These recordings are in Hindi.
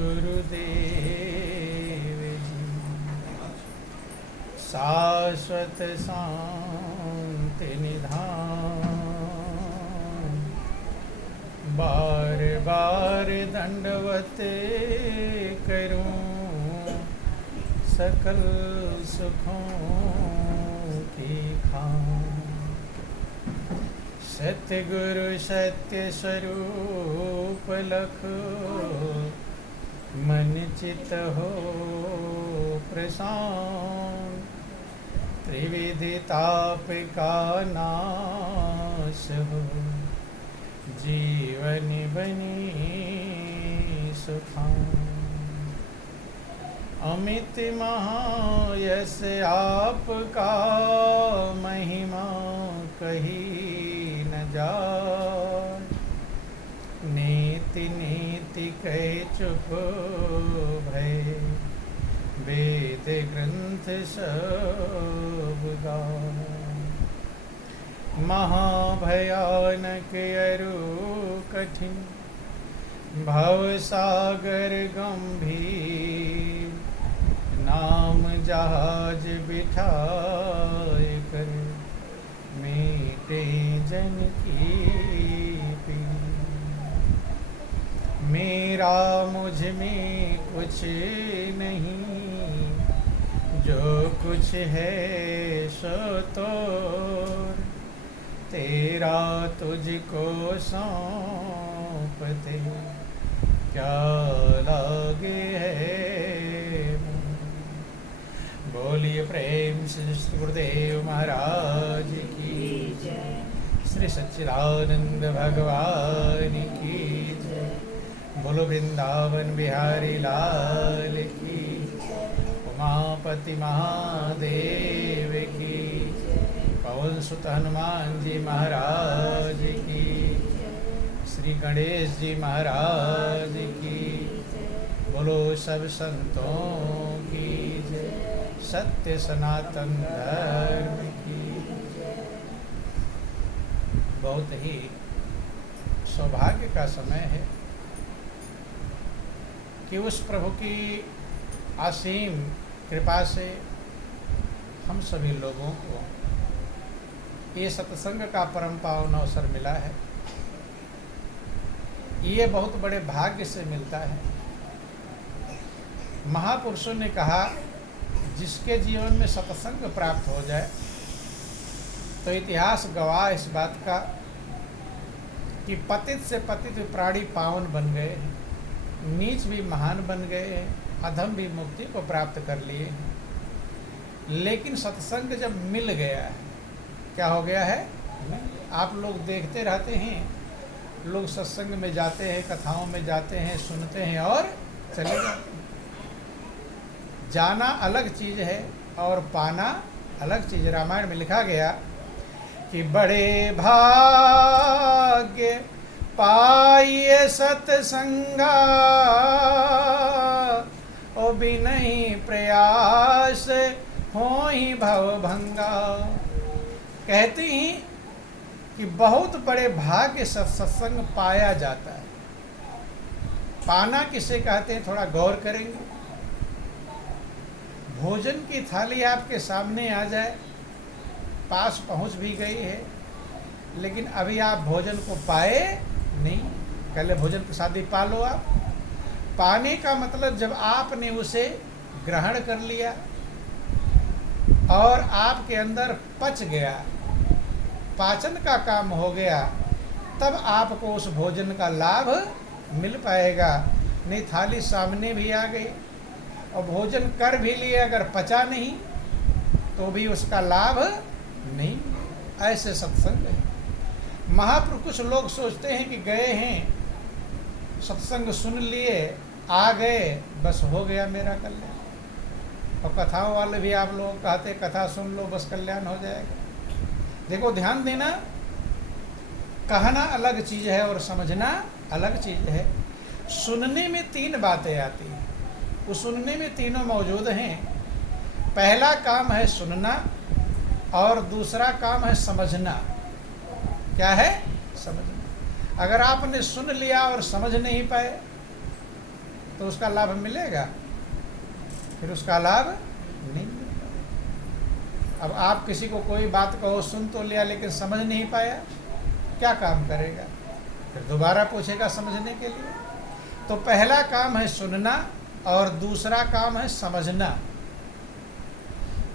गुरुदेव जी। शाश्वत शांति निधान, बार बार दंडवत करूं सकल सुखों की खान। सतगुरु सत्य स्वरूप लख, मन चित हो प्रशांत। त्रिविधि ताप का नाश हो, जीवन बनी सुखान। अमित महायश आपका, महिमा कही न जाए। नीति नीति कह चुप भय, वेद ग्रंथ सब गाए। महाभयानक अरु कठिन, भव सागर गंभीर। नाम जहाज बिठाए कर, मीटे जन की पीर। मेरा मुझ में कुछ नहीं, जो कुछ है सो तोर। तेरा तुझको सौंपते, क्या लागे है। बोलिए प्रेम से गुरुदेव महाराज की जय। श्री सच्चिदानंद भगवान की जय। बोलो वृंदावन बिहारी लाल की जय। उमापति महादेव की जय। पवन सुत हनुमान जी महाराज की। श्री गणेश जी महाराज की। बोलो सब संतों की जय। सत्य सनातन धर्म की। बहुत ही सौभाग्य का समय है कि उस प्रभु की असीम कृपा से हम सभी लोगों को ये सत्संग का परम पावन अवसर मिला है। ये बहुत बड़े भाग्य से मिलता है। महापुरुषों ने कहा, जिसके जीवन में सत्संग प्राप्त हो जाए तो इतिहास गवाह इस बात का कि पतित से पतित प्राणी पावन बन गए हैं, नीच भी महान बन गए हैं, अधम भी मुक्ति को प्राप्त कर लिए हैं। लेकिन सत्संग जब मिल गया है, क्या हो गया है? आप लोग देखते रहते हैं, लोग सत्संग में जाते हैं, कथाओं में जाते हैं, सुनते हैं और चले जाते हैं। जाना अलग चीज़ है और पाना अलग चीज़। रामायण में लिखा गया कि बड़े भाग्य पाइए सत्संगा, ओ बिनहि प्रयास होहि भवभंगा। कहती हैं कि बहुत बड़े भाग्य से सत्संग पाया जाता है। पाना किसे कहते हैं, थोड़ा गौर करेंगे। भोजन की थाली आपके सामने आ जाए, पास पहुंच भी गई है, लेकिन अभी आप भोजन को पाए नहीं। पहले भोजन प्रसादी पा लो आप। पाने का मतलब जब आपने उसे ग्रहण कर लिया और आपके अंदर पच गया, पाचन का काम हो गया, तब आपको उस भोजन का लाभ मिल पाएगा। नहीं थाली सामने भी आ गई और भोजन कर भी लिया, अगर पचा नहीं तो भी उसका लाभ नहीं। ऐसे सत्संग है। महापुरुष कुछ लोग सोचते हैं कि गए हैं, सत्संग सुन लिए, आ गए, बस हो गया मेरा कल्याण। और कथाओं वाले भी आप लोग कहते कथा सुन लो बस कल्याण हो जाएगा। देखो ध्यान देना, कहना अलग चीज़ है और समझना अलग चीज़ है। सुनने में तीन बातें आती हैं, वो सुनने में तीनों मौजूद हैं। पहला काम है सुनना और दूसरा काम है समझना। क्या है? समझना। अगर आपने सुन लिया और समझ नहीं पाए तो उसका लाभ मिलेगा? फिर उसका लाभ नहीं मिलेगा। अब आप किसी को कोई बात कहो, सुन तो लिया लेकिन समझ नहीं पाया, क्या काम करेगा? फिर दोबारा पूछेगा समझने के लिए। तो पहला काम है सुनना और दूसरा काम है समझना।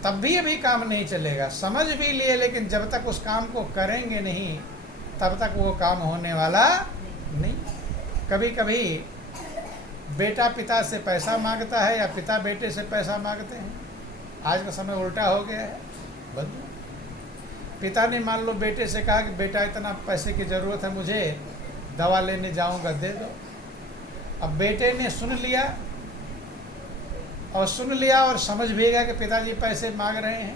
तब भी अभी काम नहीं चलेगा। समझ भी लिए लेकिन जब तक उस काम को करेंगे नहीं तब तक वो काम होने वाला नहीं। कभी कभी बेटा पिता से पैसा मांगता है या पिता बेटे से पैसा मांगते हैं। आज का समय उल्टा हो गया है। बंधु, पिता ने मान लो बेटे से कहा कि बेटा इतना पैसे की ज़रूरत है मुझे, दवा लेने जाऊंगा, दे दो। अब बेटे ने सुन लिया और समझ भी गया कि पिताजी पैसे मांग रहे हैं,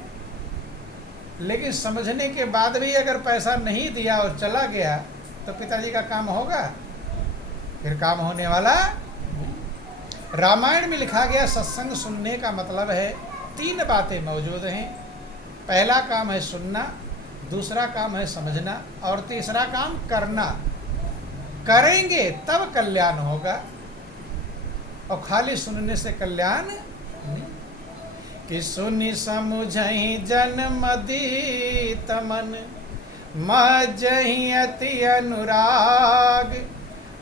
लेकिन समझने के बाद भी अगर पैसा नहीं दिया और चला गया तो पिताजी का काम होगा? फिर काम होने वाला। रामायण में लिखा गया सत्संग सुनने का मतलब है 3 बातें मौजूद हैं। पहला काम है सुनना, दूसरा काम है समझना और तीसरा काम करना। करेंगे तब कल्याण होगा और खाली सुनने से कल्याण नहीं। कि सुनि समुझहि जन मदीत मन, मजहि अति अनुराग,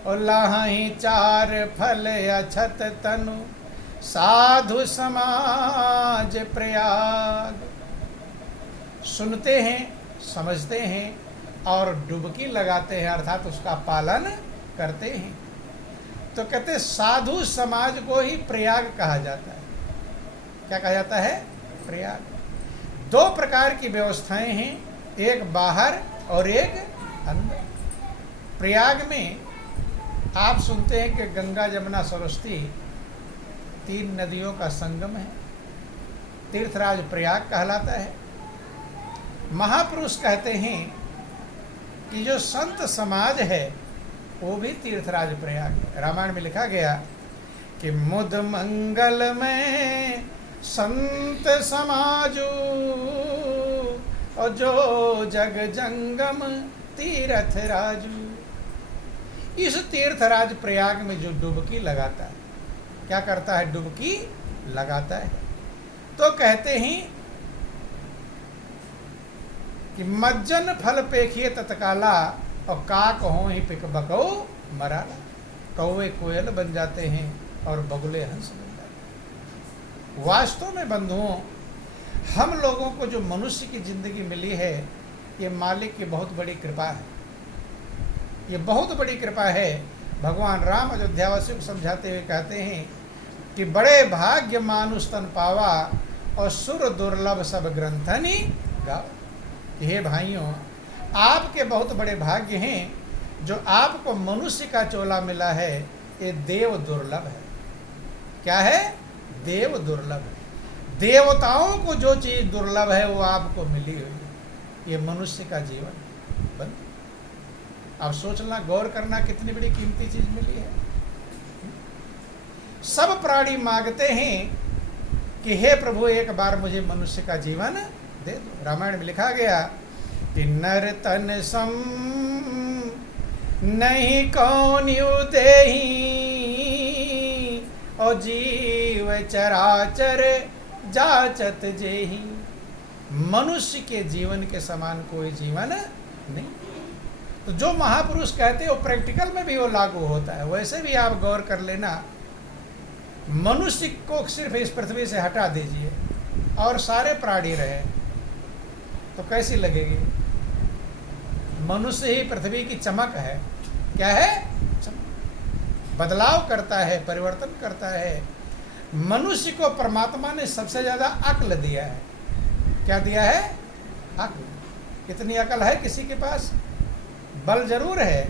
और लाहि 4 फल अछत तनु, साधु समाज प्रयाग। सुनते हैं, समझते हैं और डुबकी लगाते हैं, अर्थात उसका पालन करते हैं। तो कहते साधु समाज को ही प्रयाग कहा जाता है। क्या कहा जाता है? प्रयाग। 2 प्रकार की व्यवस्थाएं हैं, एक बाहर और एक अंदर। प्रयाग में आप सुनते हैं कि गंगा जमुना सरस्वती 3 नदियों का संगम है, तीर्थराज प्रयाग कहलाता है। महापुरुष कहते हैं कि जो संत समाज है वो भी तीर्थराज प्रयाग है। रामायण में लिखा गया कि मुद मंगल में संत समाजू, और जो जग जंगम तीर्थ राजू। इस तीर्थराज प्रयाग में जो डुबकी लगाता है, क्या करता है? डुबकी लगाता है। तो कहते हैं कि मज्जन फल पेखिए तत्काला, और काक हो ही पिक बको मराला। कौवे कोयल बन जाते हैं और बगुले हंस बन जाते हैं। वास्तव में बंधुओं, हम लोगों को जो मनुष्य की जिंदगी मिली है, ये मालिक की बहुत बड़ी कृपा है। ये बहुत बड़ी कृपा है। भगवान राम अयोध्यावासियों को समझाते हुए कहते हैं कि बड़े भाग्य मानुष तन पावा, और सुर दुर्लभ सब ग्रंथनि गाओ। हे भाइयों, आपके बहुत बड़े भाग्य हैं जो आपको मनुष्य का चोला मिला है। ये देव दुर्लभ है। क्या है? देव दुर्लभ है। देवताओं को जो चीज दुर्लभ है वो आपको मिली हुई है। ये मनुष्य का जीवन। बंद। अब सोचना, गौर करना, कितनी बड़ी कीमती चीज मिली है। सब प्राणी मांगते हैं कि हे प्रभु एक बार मुझे मनुष्य का जीवन दे दो। रामायण में लिखा गया कि नर तन सम नहीं कौन देही, और जीव चराचर जाचत जेही। मनुष्य के जीवन के समान कोई जीवन नहीं। तो जो महापुरुष कहते हैं वो प्रैक्टिकल में भी वो लागू होता है। वैसे भी आप गौर कर लेना, मनुष्य को सिर्फ इस पृथ्वी से हटा दीजिए और सारे प्राणी रहे तो कैसी लगेगी? मनुष्य ही पृथ्वी की चमक है। क्या है? चमक। बदलाव करता है, परिवर्तन करता है। मनुष्य को परमात्मा ने सबसे ज्यादा अक्ल दिया है। क्या दिया है? अक्ल। कितनी अक्ल है किसी के पास? बल जरूर है,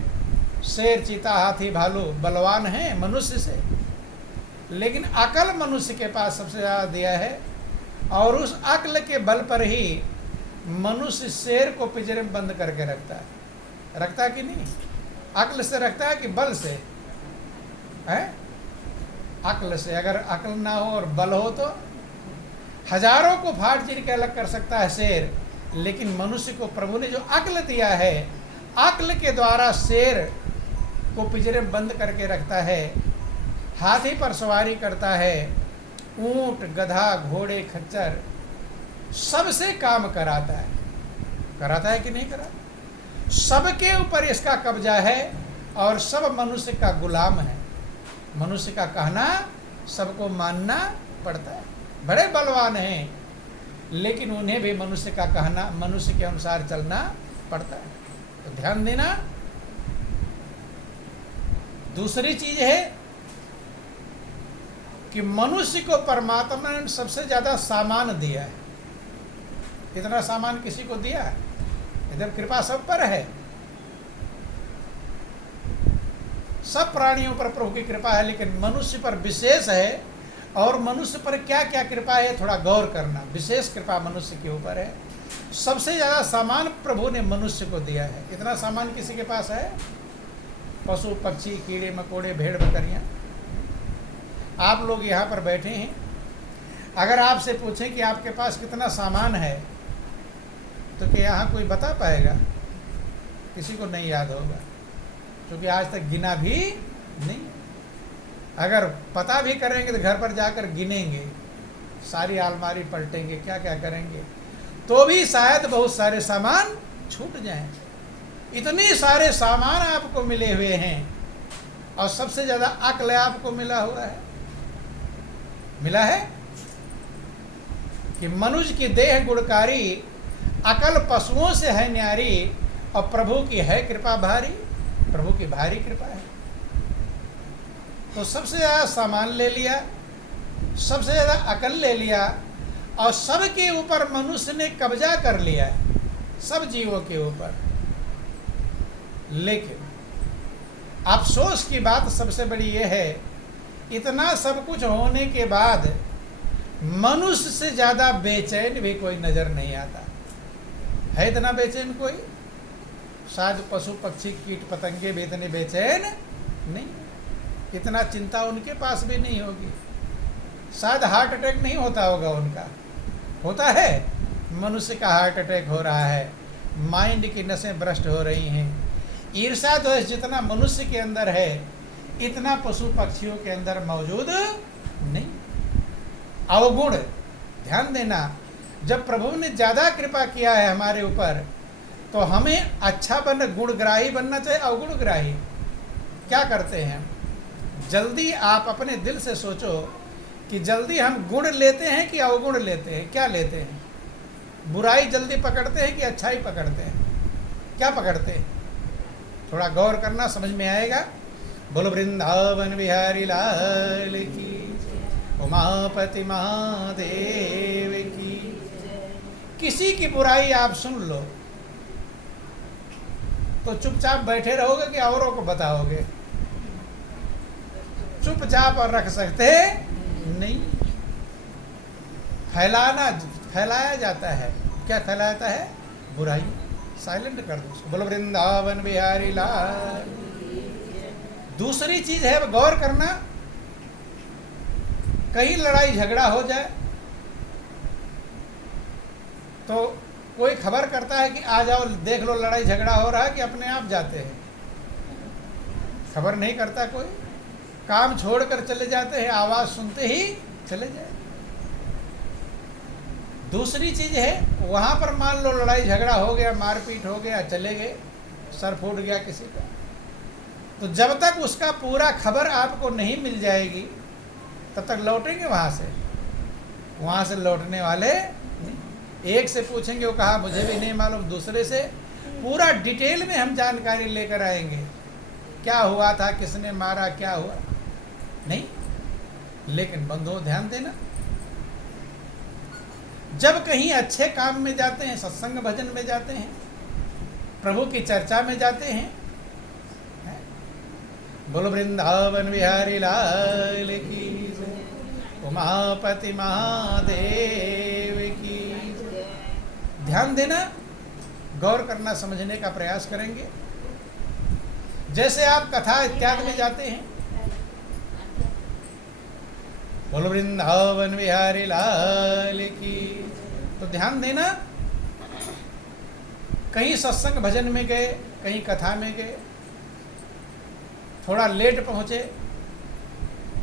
शेर चीता हाथी भालू बलवान है मनुष्य से, लेकिन अकल मनुष्य के पास सबसे ज़्यादा दिया है। और उस अक्ल के बल पर ही मनुष्य शेर को पिंजरे में बंद करके रखता है कि नहीं? अक्ल से रखता है कि बल से? है अक्ल से। अगर अक्ल ना हो और बल हो तो हजारों को फाड़ चीर के अलग कर सकता है शेर, लेकिन मनुष्य को प्रभु ने जो अक्ल दिया है, अक्ल के द्वारा शेर को पिंजरे में बंद करके रखता है। हाथी पर सवारी करता है, ऊंट, गधा, घोड़े, खच्चर, सबसे काम कराता है कि नहीं कराता? सबके ऊपर इसका कब्जा है और सब मनुष्य का गुलाम है। मनुष्य का कहना सबको मानना पड़ता है। बड़े बलवान हैं, लेकिन उन्हें भी मनुष्य का कहना, मनुष्य के अनुसार चलना पड़ता है। तो ध्यान देना। दूसरी चीज है कि मनुष्य को परमात्मा ने सबसे ज्यादा सामान दिया है। इतना सामान किसी को दिया है? एकदम कृपा सब पर है। सब प्राणियों पर प्रभु की कृपा है, लेकिन मनुष्य पर विशेष है। और मनुष्य पर क्या क्या कृपा है, थोड़ा गौर करना। विशेष कृपा मनुष्य के ऊपर है। सबसे ज़्यादा सामान प्रभु ने मनुष्य को दिया है। इतना सामान किसी के पास है? पशु पक्षी, कीड़े मकोड़े, भेड़ बकरियाँ। आप लोग यहाँ पर बैठे हैं, अगर आपसे पूछें कि आपके पास कितना सामान है, तो क्या यहाँ कोई बता पाएगा? किसी को नहीं याद होगा, क्योंकि आज तक गिना भी नहीं। अगर पता भी करेंगे तो घर पर जाकर गिनेंगे, सारी अलमारी पलटेंगे, क्या क्या करेंगे, तो भी शायद बहुत सारे सामान छूट जाएं। इतने सारे सामान आपको मिले हुए हैं, और सबसे ज़्यादा अक्ल आपको मिला हुआ है। मिला है कि मनुष्य की देह गुणकारी, अकल पशुओं से है न्यारी, और प्रभु की है कृपा भारी। प्रभु की भारी कृपा है। तो सबसे ज़्यादा सामान ले लिया, सबसे ज़्यादा अकल ले लिया, और सबके ऊपर मनुष्य ने कब्जा कर लिया, सब जीवों के ऊपर। लेकिन अफसोस की बात सबसे बड़ी ये है, इतना सब कुछ होने के बाद मनुष्य से ज़्यादा बेचैन भी कोई नज़र नहीं आता है। इतना बेचैन कोई? शायद पशु पक्षी कीट पतंगे भी इतने बेचैन नहीं, इतना चिंता उनके पास भी नहीं होगी। शायद हार्ट अटैक नहीं होता होगा उनका, होता है? मनुष्य का हार्ट अटैक हो रहा है, माइंड की नसें भ्रष्ट हो रही हैं। ईर्ष्या द्वेष जितना मनुष्य के अंदर है, इतना पशु पक्षियों के अंदर मौजूद नहीं। अवगुण, ध्यान देना, जब प्रभु ने ज़्यादा कृपा किया है हमारे ऊपर, तो हमें अच्छा गुणग्राही बनना चाहिए, अवगुणग्राही। क्या करते हैं? जल्दी आप अपने दिल से सोचो कि जल्दी हम गुण लेते हैं कि अवगुण लेते हैं? क्या लेते हैं? बुराई जल्दी पकड़ते हैं कि अच्छाई पकड़ते हैं? क्या पकड़ते हैं? थोड़ा गौर करना, समझ में आएगा। बोलो वृंदावन बिहारी लाल की, उमापति महादेव की। किसी की बुराई आप सुन लो तो चुपचाप बैठे रहोगे कि औरों को बताओगे? चुपचाप और रख सकते नहीं। फैलाया जाता है। क्या फैलाया जाता है? बुराई। साइलेंट कर दो उसको। बोलो वृंदावन बिहारी लाल। दूसरी चीज है, गौर करना, कहीं लड़ाई झगड़ा हो जाए तो कोई खबर करता है कि आ जाओ देख लो लड़ाई झगड़ा हो रहा है, कि अपने आप जाते हैं? खबर नहीं करता कोई, काम छोड़कर चले जाते हैं, आवाज़ सुनते ही चले जाए। दूसरी चीज़ है, वहाँ पर मान लो लड़ाई झगड़ा हो गया, मारपीट हो गया, चले गए, सर फूट गया किसी का, तो जब तक उसका पूरा खबर आपको नहीं मिल जाएगी तब तक लौटेंगे वहाँ से लौटने वाले नहीं। एक से पूछेंगे, वो कहा मुझे भी नहीं मालूम, दूसरे से पूरा डिटेल में हम जानकारी लेकर आएंगे, क्या हुआ था, किसने मारा, क्या हुआ नहीं। लेकिन बंधुओं ध्यान देना, जब कहीं अच्छे काम में जाते हैं, सत्संग भजन में जाते हैं, प्रभु की चर्चा में जाते हैं, बोलो वृंदावन बिहारी लाल की, उमापति महादेव की। ध्यान देना, गौर करना, समझने का प्रयास करेंगे। जैसे आप कथा इत्यादि में जाते हैं, बोलो वृंदावन बिहारी लाल की, तो ध्यान देना, कहीं सत्संग भजन में गए, कहीं कथा में गए, थोड़ा लेट पहुँचे,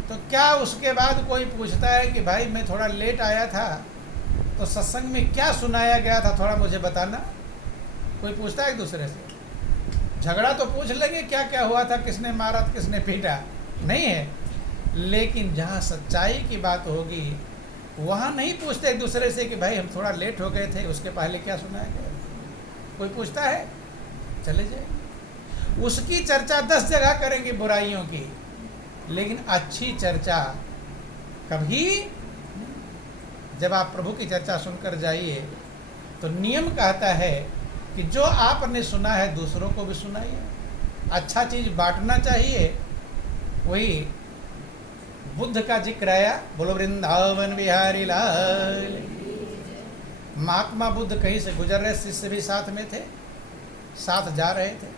तो क्या उसके बाद कोई पूछता है कि भाई मैं थोड़ा लेट आया था तो सत्संग में क्या सुनाया गया था, थोड़ा मुझे बताना? कोई पूछता है एक दूसरे से? झगड़ा तो पूछ लेंगे क्या क्या हुआ था, किसने मारा, किसने पीटा, नहीं है। लेकिन जहाँ सच्चाई की बात होगी वहाँ नहीं पूछते एक दूसरे से कि भाई हम थोड़ा लेट हो गए थे, उसके पहले क्या सुनाया गया। कोई पूछता है? चले जाए। उसकी चर्चा 10 जगह करेंगे बुराइयों की, लेकिन अच्छी चर्चा कभी। जब आप प्रभु की चर्चा सुनकर जाइए तो नियम कहता है कि जो आपने सुना है दूसरों को भी सुनाइए। अच्छा चीज़ बांटना चाहिए। वही बुद्ध का जिक्र आया, बोलो वृंदावन बिहारी लाल। महात्मा बुद्ध कहीं से गुजर रहे, शिष्य भी साथ में थे, साथ जा रहे थे।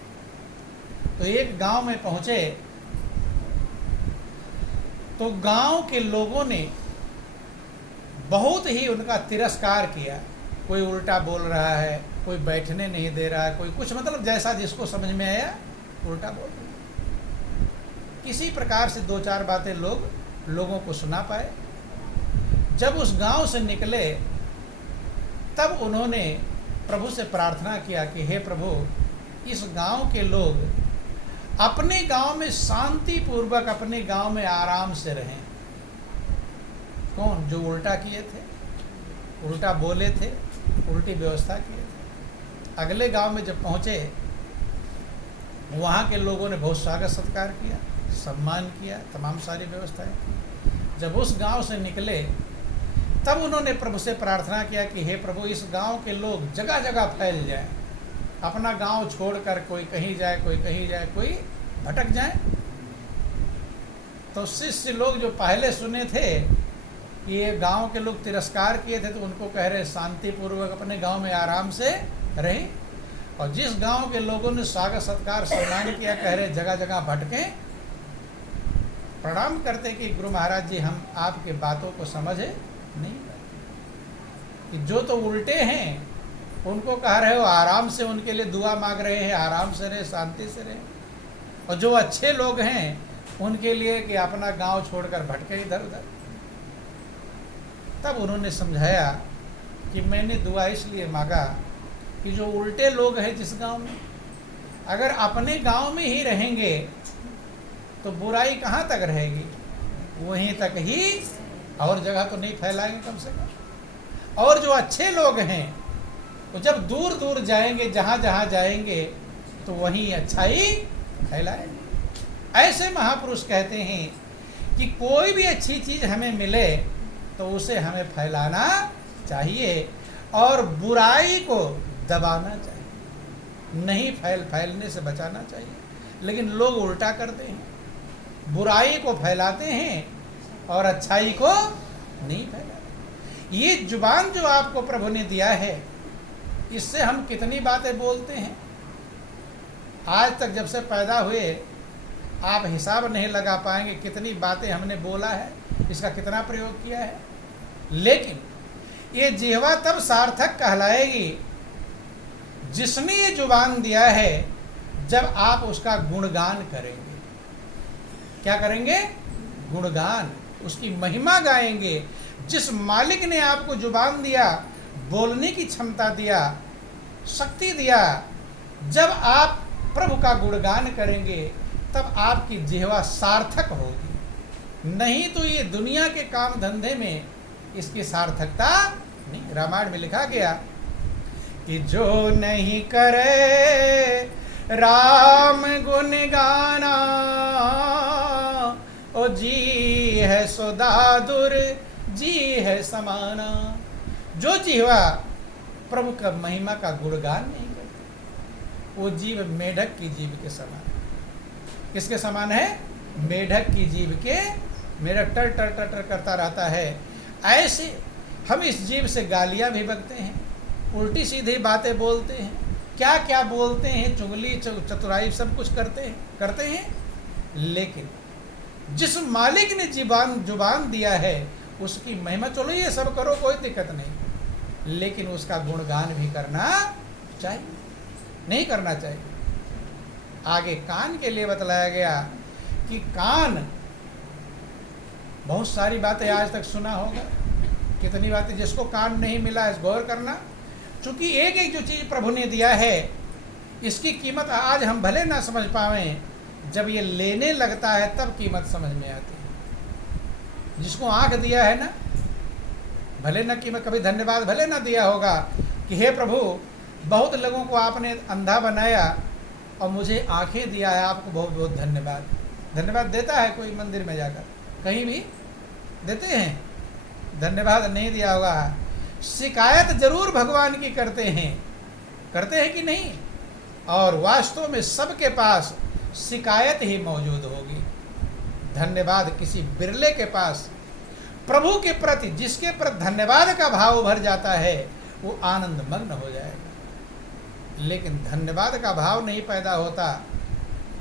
तो एक गांव में पहुंचे तो गांव के लोगों ने बहुत ही उनका तिरस्कार किया। कोई उल्टा बोल रहा है, कोई बैठने नहीं दे रहा है, कोई कुछ, मतलब जैसा जिसको समझ में आया उल्टा बोल रहा। किसी प्रकार से 2-4 बातें लोगों को सुना पाए। जब उस गांव से निकले तब उन्होंने प्रभु से प्रार्थना किया कि हे प्रभु, इस गांव के लोग अपने गांव में शांति पूर्वक अपने गांव में आराम से रहें। कौन? जो उल्टा किए थे, उल्टा बोले थे, उल्टी व्यवस्था किए थे। अगले गांव में जब पहुंचे वहाँ के लोगों ने बहुत स्वागत सत्कार किया, सम्मान किया, तमाम सारी व्यवस्थाएं। जब उस गांव से निकले तब उन्होंने प्रभु से प्रार्थना किया कि हे प्रभु, इस गांव के लोग जगह जगह फैल जाएं, अपना गांव छोड़कर कोई कहीं जाए, कोई कहीं जाए, कोई भटक जाए। तो शिष्य लोग जो पहले सुने थे ये गांव के लोग तिरस्कार किए थे, तो उनको कह रहे शांतिपूर्वक अपने गांव में आराम से रहें। और जिस गांव के लोगों ने स्वागत सत्कार सम्मान किया, कह रहे जगह जगह भटके, प्रणाम करते कि गुरु महाराज जी हम आपके बातों को समझे नहीं कि जो तो उल्टे हैं उनको कह रहे हो आराम से, उनके लिए दुआ मांग रहे हैं आराम से रहे, शांति से रहे, और जो अच्छे लोग हैं उनके लिए कि अपना गांव छोड़कर भटके इधर उधर। तब उन्होंने समझाया कि मैंने दुआ इसलिए मांगा कि जो उल्टे लोग हैं जिस गांव में, अगर अपने गांव में ही रहेंगे तो बुराई कहाँ तक रहेगी, वहीं तक ही, और जगह तो नहीं फैलाएंगे कम से कम। और जो अच्छे लोग हैं वो जब दूर दूर जाएंगे, जहाँ जहाँ जाएंगे तो वहीं अच्छाई फैलाएंगे। ऐसे महापुरुष कहते हैं कि कोई भी अच्छी चीज़ हमें मिले तो उसे हमें फैलाना चाहिए और बुराई को दबाना चाहिए, नहीं फैलने से बचाना चाहिए। लेकिन लोग उल्टा करते हैं, बुराई को फैलाते हैं और अच्छाई को नहीं फैलाते। ये जुबान जो आपको प्रभु ने दिया है, इससे हम कितनी बातें बोलते हैं। आज तक जब से पैदा हुए आप हिसाब नहीं लगा पाएंगे कितनी बातें हमने बोला है, इसका कितना प्रयोग किया है। लेकिन ये जिह्वा तब सार्थक कहलाएगी जिसने ये जुबान दिया है, जब आप उसका गुणगान करेंगे। क्या करेंगे? गुणगान, उसकी महिमा गाएंगे। जिस मालिक ने आपको जुबान दिया, बोलने की क्षमता दिया, शक्ति दिया, जब आप प्रभु का गुणगान करेंगे तब आपकी जिह्वा सार्थक होगी। नहीं तो ये दुनिया के काम धंधे में इसकी सार्थकता नहीं। रामायण में लिखा गया कि जो नहीं करे राम गुण गाना, ओ जी है सो दादुर, जी है समाना। जो जिह्वा प्रभु का महिमा का गुणगान नहीं करते, वो जीव मेढक की जीव के समान। किसके समान है? मेढक की जीव के। मेढक टर टर टर टर करता रहता है। ऐसे हम इस जीव से गालियां भी बकते हैं, उल्टी सीधी बातें बोलते हैं, क्या क्या बोलते हैं, चुगली चतुराई सब कुछ करते हैं। लेकिन जिस मालिक ने जुबान दिया है उसकी महिमा, चलो ये सब करो कोई दिक्कत नहीं, लेकिन उसका गुणगान भी करना चाहिए, नहीं करना चाहिए। आगे कान के लिए बतलाया गया कि कान बहुत सारी बातें आज तक सुना होगा, कितनी बातें जिसको कान नहीं मिला है गौर करना। चूंकि एक एक जो चीज़ प्रभु ने दिया है इसकी कीमत आज हम भले ना समझ पावें, जब ये लेने लगता है तब कीमत समझ में आती है। जिसको आंख दिया है ना, भले ना कीमत, कभी धन्यवाद भले ना दिया होगा कि हे प्रभु बहुत लोगों को आपने अंधा बनाया और मुझे आंखें दिया है, आपको बहुत बहुत धन्यवाद। धन्यवाद देता है कोई मंदिर में जाकर? कहीं भी देते हैं? धन्यवाद नहीं दिया होगा। शिकायत जरूर भगवान की करते हैं कि नहीं? और वास्तव में सबके पास शिकायत ही मौजूद होगी। धन्यवाद किसी बिरले के पास। प्रभु के प्रति जिसके प्रति धन्यवाद का भाव भर जाता है वो आनंद मग्न हो जाएगा। लेकिन धन्यवाद का भाव नहीं पैदा होता,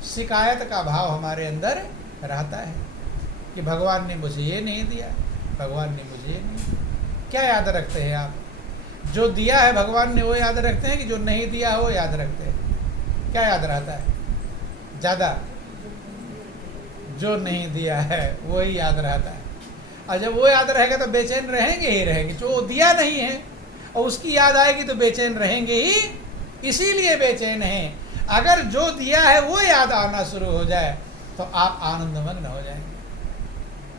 शिकायत का भाव हमारे अंदर रहता है कि भगवान ने मुझे ये नहीं दिया, भगवान ने मुझे ये नहीं दिया। क्या याद रखते हैं आप? जो दिया है भगवान ने वो याद रखते हैं कि जो नहीं दिया वो याद रखते हैं? क्या याद रहता है ज़्यादा? जो नहीं दिया है वो ही याद रहता है। और जब वो याद रहेगा तो बेचैन रहेंगे ही रहेंगे। जो दिया नहीं है और उसकी याद आएगी तो बेचैन रहेंगे ही, इसीलिए बेचैन हैं। अगर जो दिया है वो याद आना शुरू हो जाए तो आप आनंदमग्न हो जाएंगे।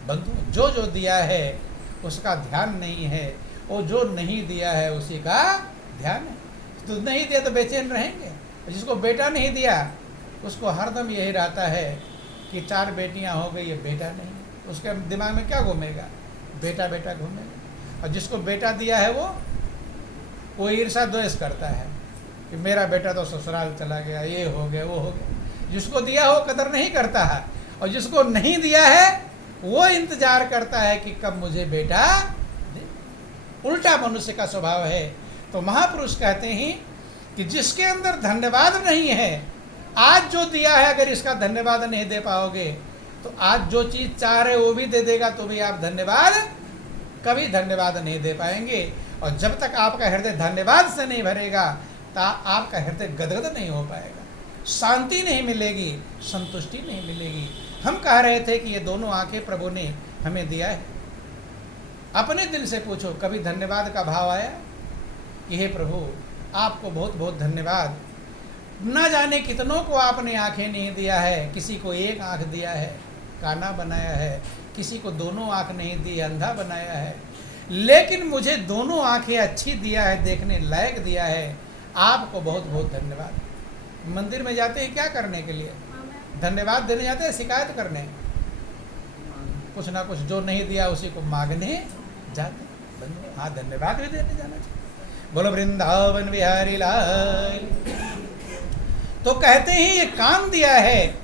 बंधु, जो जो दिया है उसका ध्यान नहीं है, और जो नहीं दिया है उसी का ध्यान है। तो नहीं दिया तो बेचैन रहेंगे। जिसको बेटा नहीं दिया उसको हरदम यही रहता है कि 4 बेटियां हो गई, ये बेटा नहीं। उसके दिमाग में क्या घूमेगा? बेटा बेटा घूमेगा। और जिसको बेटा दिया है वो ईर्षा द्वेष करता है कि मेरा बेटा तो ससुराल चला गया, ये हो गया, वो हो गया। जिसको दिया हो कदर नहीं करता है, और जिसको नहीं दिया है वो इंतजार करता है कि कब मुझे बेटा दे। उल्टा मनुष्य का स्वभाव है। तो महापुरुष कहते हैं कि जिसके अंदर धन्यवाद नहीं है, आज जो दिया है अगर इसका धन्यवाद नहीं दे पाओगे तो आज जो चीज़ चाह रहे वो भी दे देगा तो भी आप धन्यवाद कभी धन्यवाद नहीं दे पाएंगे। और जब तक आपका हृदय धन्यवाद से नहीं भरेगा तो आपका हृदय गदगद नहीं हो पाएगा, शांति नहीं मिलेगी, संतुष्टि नहीं मिलेगी। हम कह रहे थे कि ये दोनों आंखें प्रभु ने हमें दिया है। अपने दिल से पूछो, कभी धन्यवाद का भाव आया कि हे प्रभु आपको बहुत बहुत धन्यवाद। न जाने कितनों को आपने आंखें नहीं दिया है। किसी को एक आंख दिया है, काना बनाया है, किसी को दोनों आंख नहीं दी, अंधा बनाया है, लेकिन मुझे दोनों आंखें अच्छी दिया है, देखने लायक दिया है। आपको बहुत बहुत धन्यवाद। मंदिर में जाते हैं क्या करने के लिए? धन्यवाद देने जाते हैं, शिकायत करने? कुछ ना कुछ जो नहीं दिया उसी को मांगने जाते। हाँ, धन्यवाद भी देने जाना चाहिए। बोलो वृंदावन बिहारी लाल। तो कहते हैं ये कान दिया है,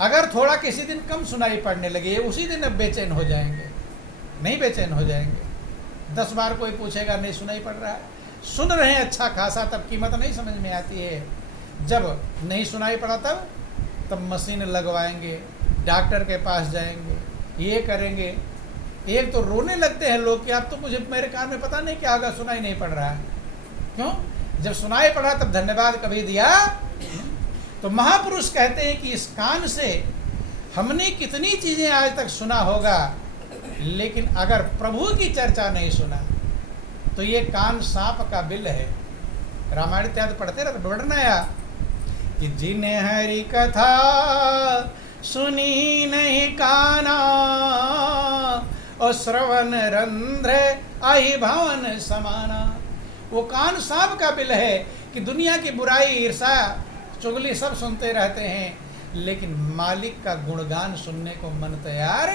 अगर थोड़ा किसी दिन कम सुनाई पड़ने लगे उसी दिन अब बेचैन हो जाएंगे। नहीं बेचैन हो जाएंगे। 10 बार कोई पूछेगा नहीं सुनाई पड़ रहा है, सुन रहे हैं अच्छा खासा, तब कीमत नहीं समझ में आती है। जब नहीं सुनाई पड़ा तब मशीन लगवाएंगे, डॉक्टर के पास जाएंगे, ये करेंगे। एक तो रोने लगते हैं लोग कि अब तो मुझे मेरे कान में पता नहीं क्या होगा, सुनाई नहीं पड़ रहा है। क्यों? जब सुनाई पड़ा तब धन्यवाद कभी दिया। तो महापुरुष कहते हैं कि इस कान से हमने कितनी चीजें आज तक सुना होगा, लेकिन अगर प्रभु की चर्चा नहीं सुना तो ये कान सांप का बिल है। रामायण इत्यादि पढ़ते रहते, वर्णन आया कि जिन्हें हरि कथा सुनी नहीं काना, और श्रवण रंध्र आही भवन समाना। वो कान सांप का बिल है कि दुनिया की बुराई, ईर्षा, चुगली सब सुनते रहते हैं, लेकिन मालिक का गुणगान सुनने को मन तैयार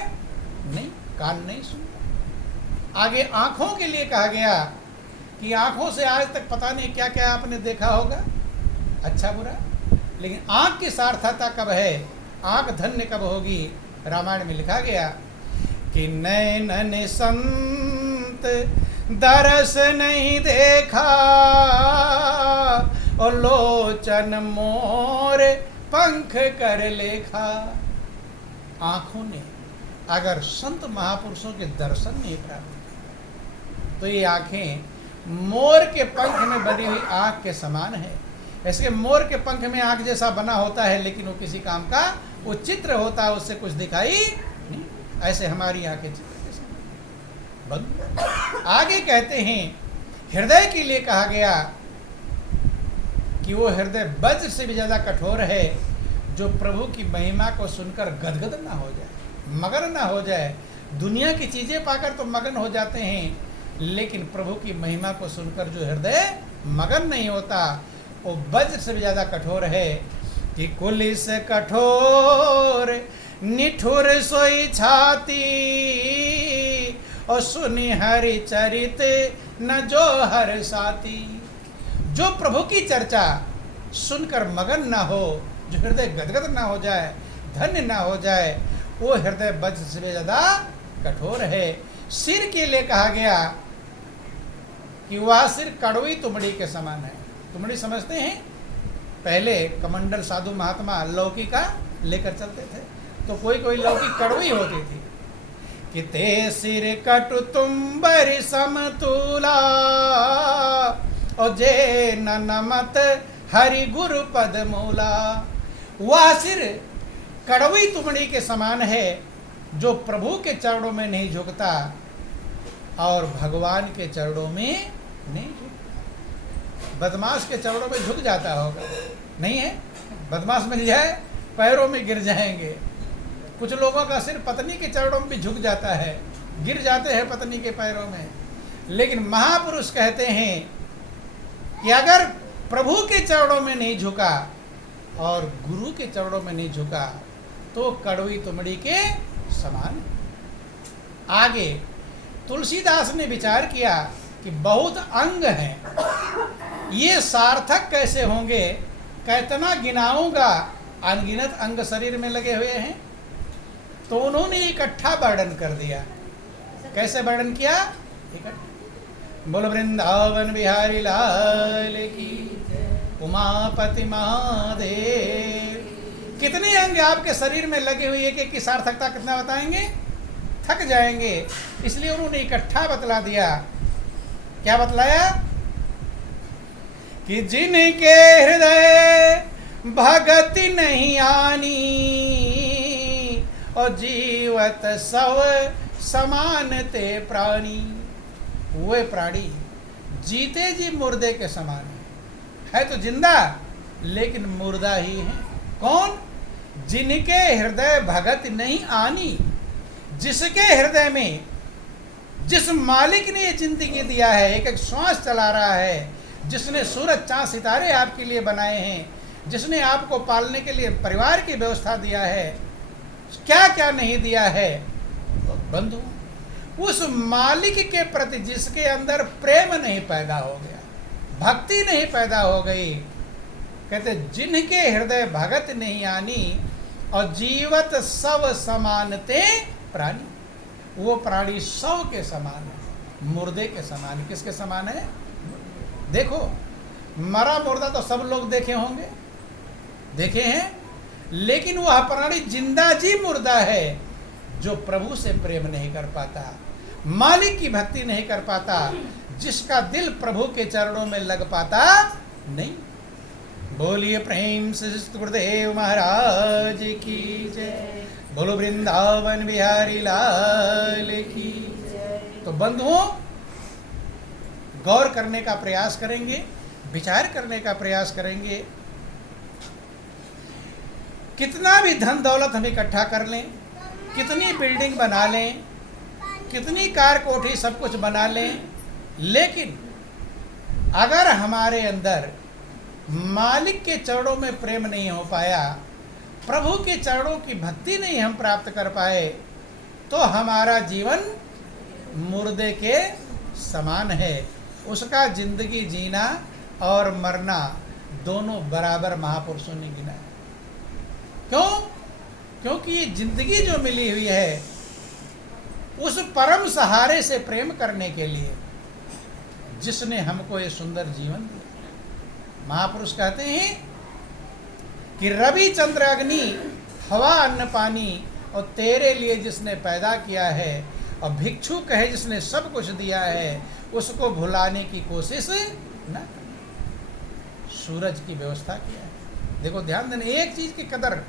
नहीं, कान नहीं सुनता। आगे आंखों के लिए कहा गया कि आंखों से आज तक पता नहीं क्या क्या आपने देखा होगा, अच्छा बुरा, लेकिन आंख की सार्थकता कब है, आंख धन्य कब होगी? रामायण में लिखा गया कि नैनन संत दरस नहीं देखा, और लोचन मोर पंख कर लेखा। आंखों ने अगर संत महापुरुषों के दर्शन नहीं प्राप्त किए तो ये आंखें मोर के पंख में बनी हुई आंख के समान है। ऐसे मोर के पंख में आंख जैसा बना होता है, लेकिन वो किसी काम का वो चित्र होता है, उससे कुछ दिखाई नहीं। ऐसे हमारी आंखें चित्र के समान बंद। आगे कहते हैं हृदय के लिए कहा गया कि वो हृदय वज्र से भी ज्यादा कठोर है, जो प्रभु की महिमा को सुनकर गदगद ना हो जाए, मगन ना हो जाए। दुनिया की चीजें पाकर तो मगन हो जाते हैं, लेकिन प्रभु की महिमा को सुनकर जो हृदय मगन नहीं होता, वो वज्र से भी ज्यादा कठोर है। कि कुलिस कठोर निठुर सोई छाती, और सुनि हरि चरित न जो हर साथी। जो प्रभु की चर्चा सुनकर मगन ना हो, जो हृदय गदगद ना हो जाए, धन्य ना हो जाए, वो हृदय वज्र से ज्यादा कठोर है। सिर के लिए कहा गया कि वह सिर कड़वी तुमड़ी के समान है। तुमड़ी समझते हैं, पहले कमंडल साधु महात्मा लौकी का लेकर चलते थे, तो कोई कोई लौकी कड़वी होती थी। कि ते सिर कटु तुम्बर समतुला, और जे न नमत हरि गुरु पद मूला। वह सिर कड़वी तुमड़ी के समान है, जो प्रभु के चरणों में नहीं झुकता और भगवान के चरणों में नहीं झुकता। बदमाश के चरणों में झुक जाता होगा, नहीं है? बदमाश मिल जाए पैरों में गिर जाएंगे। कुछ लोगों का सिर पत्नी के चरणों में भी झुक जाता है, गिर जाते हैं पत्नी के पैरों में। लेकिन महापुरुष कहते हैं कि अगर प्रभु के चरणों में नहीं झुका और गुरु के चरणों में नहीं झुका, तो कड़वी तुमड़ी के समान। आगे तुलसीदास ने विचार किया कि बहुत अंग हैं, ये सार्थक कैसे होंगे? कितना गिनाऊंगा, अनगिनत अंग शरीर में लगे हुए हैं। तो उन्होंने इकट्ठा वर्णन कर दिया। कैसे वर्णन किया? इकट्ठा। बोल वृंदावन बिहारी लाल की, उमापति महादेव। कितने अंग आपके शरीर में लगे हुए, एक एक की सार्थकता कितना बताएंगे? थक जाएंगे। इसलिए उन्होंने इकट्ठा बतला दिया। क्या बतलाया? कि जिनके हृदय भगति नहीं आनी, और जीवत सव समान ते प्राणी। वे प्राणी जीते जी मुर्दे के समान है तो जिंदा लेकिन मुर्दा ही है। कौन? जिनके हृदय भगत नहीं आनी, जिसके हृदय में जिस मालिक ने ये जिंदगी दिया है, एक एक श्वास चला रहा है, जिसने सूरज चांद सितारे आपके लिए बनाए हैं, जिसने आपको पालने के लिए परिवार की व्यवस्था दिया है, क्या क्या नहीं दिया है। तो बंधु, उस मालिक के प्रति जिसके अंदर प्रेम नहीं पैदा हो गया, भक्ति नहीं पैदा हो गई, कहते जिनके हृदय भगत नहीं आनी, और जीवत सब समानते प्राणी। वो प्राणी शव के समान है, मुर्दे के समान है। किसके समान है? देखो, मरा मुर्दा तो सब लोग देखे होंगे, देखे हैं, लेकिन वह प्राणी जिंदा जी मुर्दा है, जो प्रभु से प्रेम नहीं कर पाता, मालिक की भक्ति नहीं कर पाता, जिसका दिल प्रभु के चरणों में लग पाता नहीं। बोलिए प्रेम से गुरुदेव महाराज की जय। बोलो वृंदावन बिहारी लाल की जय। तो बंधुओं, गौर करने का प्रयास करेंगे, विचार करने का प्रयास करेंगे। कितना भी धन दौलत हम इकट्ठा कर लें, कितनी बिल्डिंग बना लें, कितनी कार कोठी सब कुछ बना लें, लेकिन अगर हमारे अंदर मालिक के चरणों में प्रेम नहीं हो पाया, प्रभु के चरणों की भक्ति नहीं हम प्राप्त कर पाए, तो हमारा जीवन मुर्दे के समान है। उसका जिंदगी जीना और मरना दोनों बराबर महापुरुषों ने गिना है। क्यों? क्योंकि ये जिंदगी जो मिली हुई है, उस परम सहारे से प्रेम करने के लिए, जिसने हमको ये सुंदर जीवन दिया। महापुरुष कहते हैं कि रवि चंद्र अग्नि हवा अन्न पानी, और तेरे लिए जिसने पैदा किया है, और भिक्षु कहे जिसने सब कुछ दिया है, उसको भुलाने की कोशिश न कर। सूरज की व्यवस्था किया है। देखो ध्यान देना, एक चीज की कदर,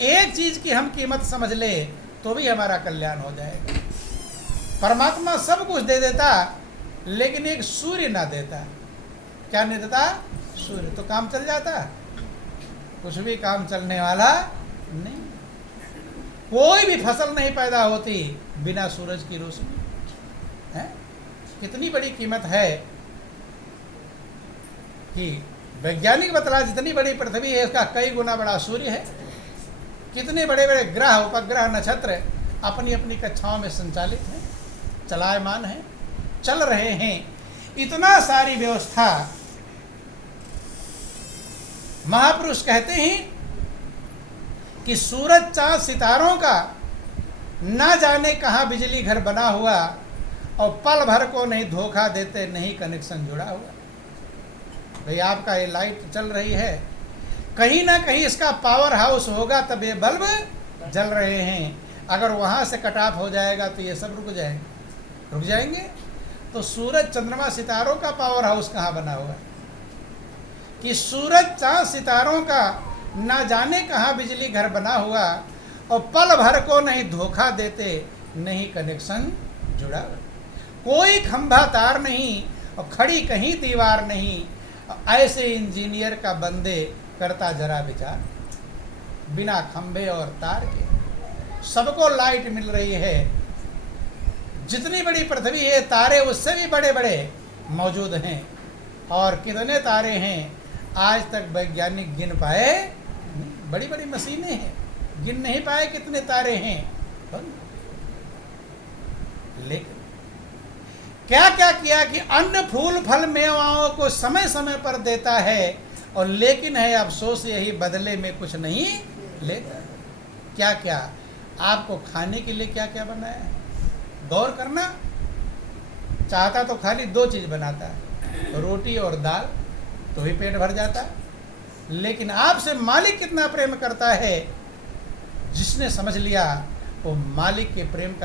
एक चीज की हम कीमत समझ ले तो भी हमारा कल्याण हो जाएगा। परमात्मा सब कुछ दे देता, लेकिन एक सूर्य ना देता। क्या नहीं देता? सूर्य। तो काम चल जाता? कुछ भी काम चलने वाला नहीं। कोई भी फसल नहीं पैदा होती बिना सूरज की रोशनी है। कितनी बड़ी कीमत है कि वैज्ञानिक बतला, जितनी बड़ी पृथ्वी है उसका कई गुना बड़ा सूर्य है। कितने बड़े बड़े ग्रह, उपग्रह, नक्षत्र अपनी अपनी कक्षाओं में संचालित हैं, चलायमान हैं, चल रहे हैं। इतना सारी व्यवस्था, महापुरुष कहते हैं कि सूरज, चांद, सितारों का ना जाने कहाँ बिजली घर बना हुआ, और पल भर को नहीं धोखा देते, नहीं कनेक्शन जुड़ा हुआ। भाई आपका ये लाइट चल रही है, कहीं ना कहीं इसका पावर हाउस होगा तब ये बल्ब जल रहे हैं। अगर वहाँ से कट ऑफ हो जाएगा तो ये सब रुक जाएंगे। तो सूरज, चंद्रमा, सितारों का पावर हाउस कहाँ बना हुआ कि सूरज, चांद, सितारों का ना जाने कहाँ बिजली घर बना हुआ, और पल भर को नहीं धोखा देते, नहीं कनेक्शन जुड़ा। कोई खंभा तार नहीं और खड़ी कहीं दीवार नहीं, ऐसे इंजीनियर का बंदे करता जरा विचार। बिना खंभे और तार के सबको लाइट मिल रही है। जितनी बड़ी पृथ्वी है, तारे उससे भी बड़े बड़े मौजूद हैं। और कितने तारे हैं आज तक वैज्ञानिक गिन पाए? बड़ी बड़ी मशीनें हैं, गिन नहीं पाए कितने तारे हैं। लेकिन क्या क्या किया कि अन्न, फूल, फल, मेवाओं को समय समय पर देता है, और लेकिन है अफसोस यही, बदले में कुछ नहीं लेता। क्या क्या आपको खाने के लिए क्या क्या बनाया है? गौर करना। चाहता तो खाली 2 चीज़ बनाता है, रोटी और दाल, तो भी पेट भर जाता। लेकिन आपसे मालिक कितना प्रेम करता है, जिसने समझ लिया वो मालिक के प्रेम का